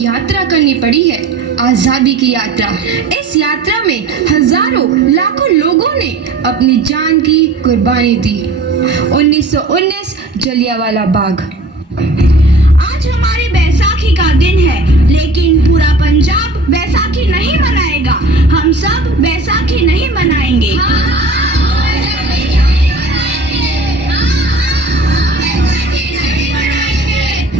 यात्रा करनी पड़ी है, आजादी की यात्रा। इस यात्रा में हजारों लाखों लोगों ने अपनी जान की कुर्बानी दी। 1919 जलियांवाला बाग। आज हमारी बैसाखी का दिन है, लेकिन पूरा पंजाब बैसाखी नहीं मनाएगा। हम सब बैसाखी नहीं मनाएंगे।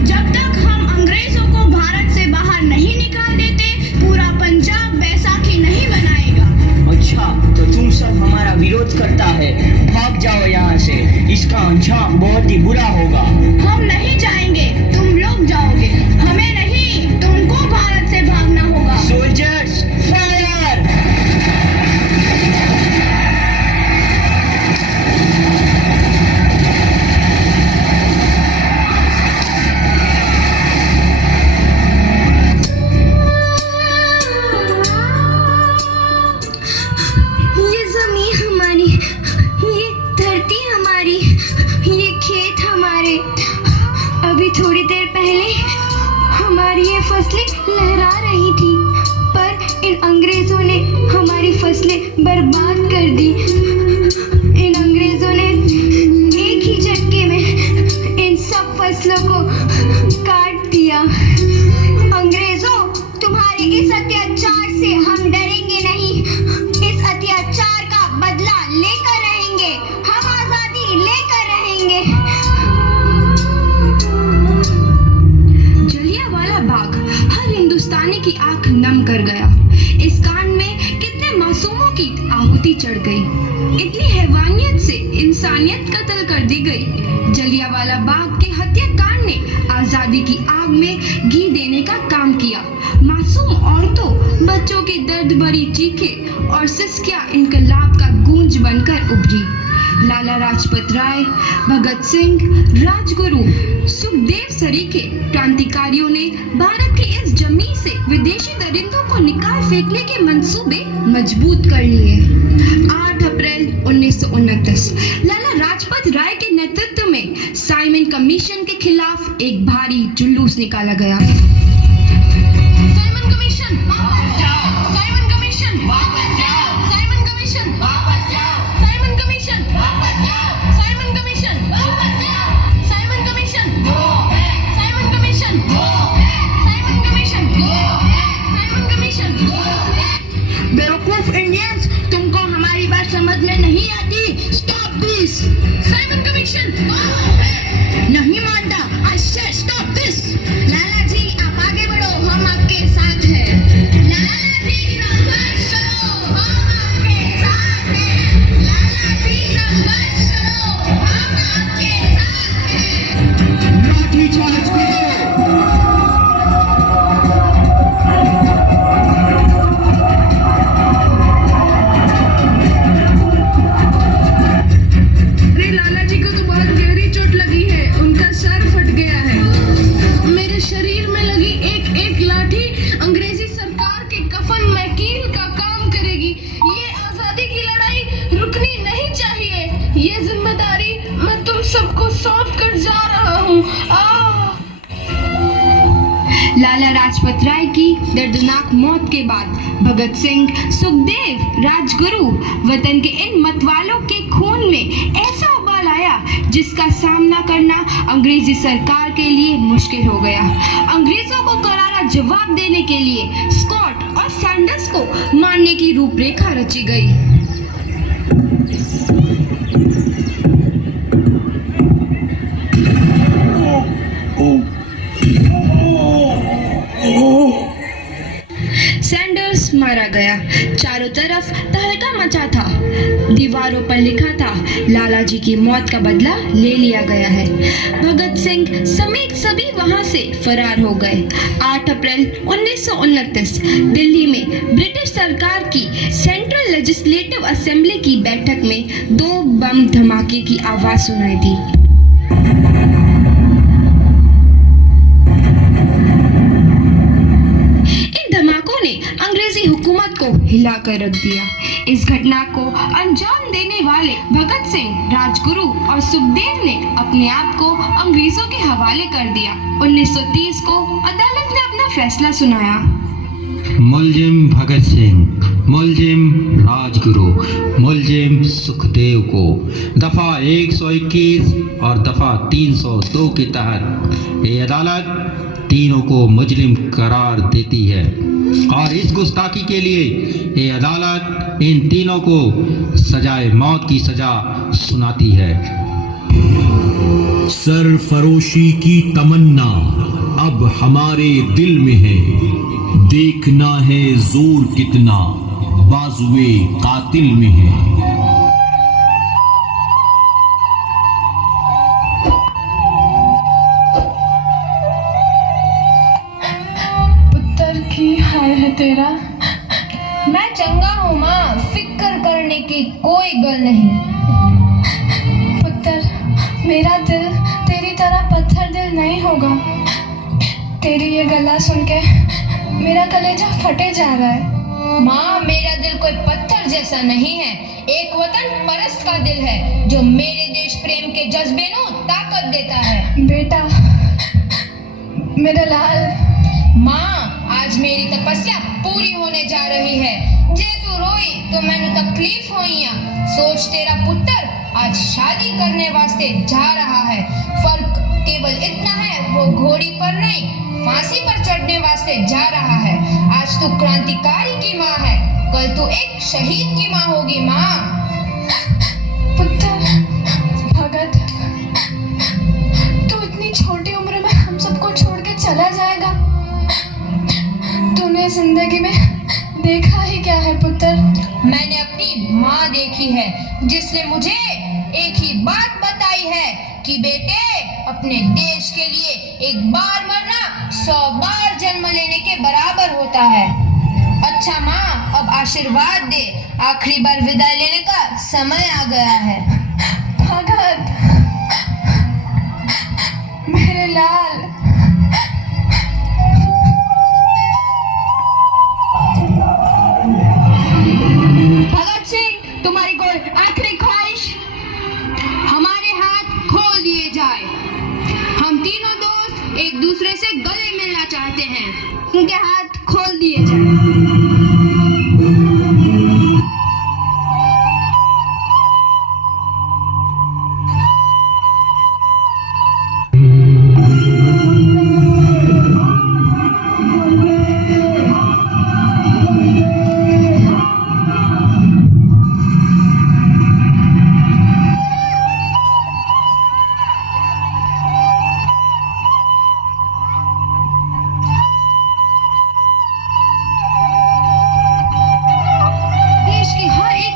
जब तक हम अंग्रेजों को भारत से बाहर नहीं निकाल देते, पूरा पंजाब बैसाखी नहीं मनाएगा। अच्छा, तो तुम सब हमारा विरोध करता है। भाग जाओ यहाँ से, इसका अंजाम बहुत ही बुरा होगा। हम नहीं जाएंगे, तुम लोग जाओगे। हमें नहीं, तुमको भारत से भागना होगा। Soldiers fire! ये जमीन हमारी, ये धरती हमारी, ये खेत हमारे। अभी थोड़ी देर पहले हमारी ये फसलें लहरा रही थी, पर इन अंग्रेजों ने हमारी फसलें बर्बाद कर दी। इन अंग्रेजों ने एक ही झटके में इन सब फसलों को काट दिया। अंग्रेजों, तुम्हारे इस अत्याचार से हम डरेंगे नहीं। इस अत्याचार का बदला लेकर रहेंगे। हम आजादी लेकर रहेंगे। जलियांवाला बाग हर हिंदुस्तानी की आंख नम कर गया। इस कांड में कितने मासूमों की आहुति चढ़ गई। इतनी हैवानियत से इंसानियत कत्ल कर दी गई। जलियांवाला बाग के हत्याकांड ने आजादी की आग में घी देने का काम किया। मासूम औरतों, बच्चों की दर्द भरी चीखें और सिसकियां इनकलाब का गूंज बनकर उभरी। लाला लाजपत राय, भगत सिंह, राजगुरु, सुखदेव सरीखे क्रांतिकारियों ने भारत की इस जमीन से विदेशी दरिंदों को निकाल फेंकने के मंसूबे मजबूत कर लिए। 8 अप्रैल 1929 लाला लाजपत राय के नेतृत्व में साइमन कमीशन के खिलाफ एक भारी जुलूस निकाला गया। साइमन कमीशन वापस जाओ! साइमन कमीशन वापस जाओ! साइमन कमीशन वापस जाओ! साइमन कमीशन वापस जाओ! साइमन कमीशन वापस जाओ! Simon commission go back! Simon commission go back! Simon commission go back! Simon commission go back! बेवकूफ इंडियंस, तुमको हमारी बात समझ में नहीं आती। Stop this! Simon commission go back! नहीं मानता। आई से स्टॉप दिस! लाला जी, आप आगे बढ़ो, हम आपके साथ हैं। लाला जी, संघर्ष करो, हम आपके साथ हैं। लाला जी, संघर्ष करो, हम आपके साथ हैं। लाठीचार्ज करो! अरे लाला जी को तो बहुत गहरी चोट लगी है, उनका सर फट गया है। मेरे शरीर में लगी एक एक लाठी अंग्रेजी सरकार के कफन में कील का काम करेगी। ये आजादी की लड़ाई रुकनी नहीं चाहिए। ये जिम्मेदारी मैं तुम सबको सौंप कर जा रहा हूँ। लाला लाजपत राय की दर्दनाक मौत के बाद भगत सिंह, सुखदेव, राजगुरु वतन के इन मतवालों के खून में ऐसा उबाल आया जिसका सामना करना अंग्रेजी सरकार के लिए मुश्किल हो गया। अंग्रेजों को करारा जवाब देने के लिए स्कॉट और सैंडर्स को मारने की रूपरेखा रची गई। सैंडर्स मारा गया। चारों तरफ तहलका मचा था। दीवारों पर लिखा था, लाला जी की मौत का बदला ले लिया गया है। भगत सिंह समेत सभी वहां से फरार हो गए। 8 अप्रैल 1929 दिल्ली में ब्रिटिश सरकार की सेंट्रल लेजिस्लेटिव असेंबली की बैठक में 2 बम धमाके की आवाज सुनाई दी। अंग्रेजी हुकूमत को हिलाकर रख दिया। इस घटना को अंजाम देने वाले भगत सिंह, राजगुरु और सुखदेव ने अपने आप को अंग्रेजों के हवाले कर दिया। 1930 को अदालत ने अपना फैसला सुनाया। मुलजिम भगत सिंह, मुलजिम राजगुरु, मुलजिम सुखदेव को दफ़ा 121 और दफ़ा 302 के तहत ये अदालत तीनों को मुजरिम करार देती है और इस गुस्ताखी के लिए ये अदालत इन तीनों को सजाए मौत की सजा सुनाती है। सरफरोशी की तमन्ना अब हमारे दिल में है, देखना है जोर कितना बाजुए कातिल में है। पुत्र की हाल है तेरा? मैं चंगा हूँ माँ, फिक्र करने की कोई गल नहीं। पुत्र, मेरा दिल तेरी तरह पत्थर दिल नहीं होगा। तेरी ये गला सुन के मेरा कलेजा फटे जा रहा है। माँ, मेरा दिल कोई पत्थर जैसा नहीं है, एक वतन परस्त का दिल है जो मेरे देश प्रेम के जज्बे को ताकत देता है। बेटा, मेरा लाल। माँ, आज मेरी तपस्या पूरी होने जा रही है। जे तू रोई तो मैंने तकलीफ होई। सोच, तेरा पुत्र आज शादी करने वास्ते जा रहा है। फर्क केवल इतना है, वो घोड़ी पर नहीं फांसी पर चढ़ने वास्ते जा रहा है। आज तू क्रांतिकारी की माँ है, कल तू एक शहीद की माँ होगी। माँ, पुत्र भगत, तू इतनी छोटी उम्र में हम सबको छोड़ के चला जाएगा? तूने जिंदगी में देखा ही क्या है पुत्र? मैंने अपनी माँ देखी है जिसने मुझे एक ही बात बताई है कि बेटे, अपने देश के लिए एक बार मरना 100 बार जन्म लेने के बराबर होता है। अच्छा माँ, अब आशीर्वाद दे, आखिरी बार विदाई लेने का समय आ गया है। भगत, मेरे लाल। भगत सिंह, तुम्हारी कोई आखिरी ख्वाहिश? हमारे हाथ खोल दिए जाए। हम तीनों दोस्त एक दूसरे से गले मिलना चाहते हैं। उनके हाथ खोल दिए जाए।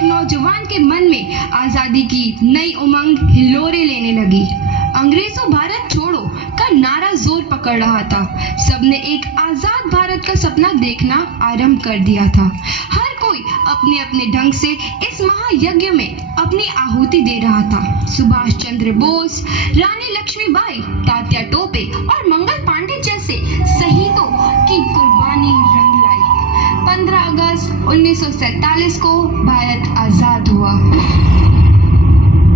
नौजवान के मन में आजादी की नई उमंग हिलोरे लेने लगी। अंग्रेजों भारत छोड़ो का नारा जोर पकड़ रहा था। सबने एक आजाद भारत का सपना देखना आरंभ कर दिया था। हर कोई अपने अपने ढंग से इस महायज्ञ में अपनी आहुति दे रहा था। सुभाष चंद्र बोस, रानी लक्ष्मीबाई, तात्या टोपे और मंगल पांडे जैसे शहीदों की कुर्बानी रंग लाई। 15 अगस्त 1947 को भारत आजाद हुआ।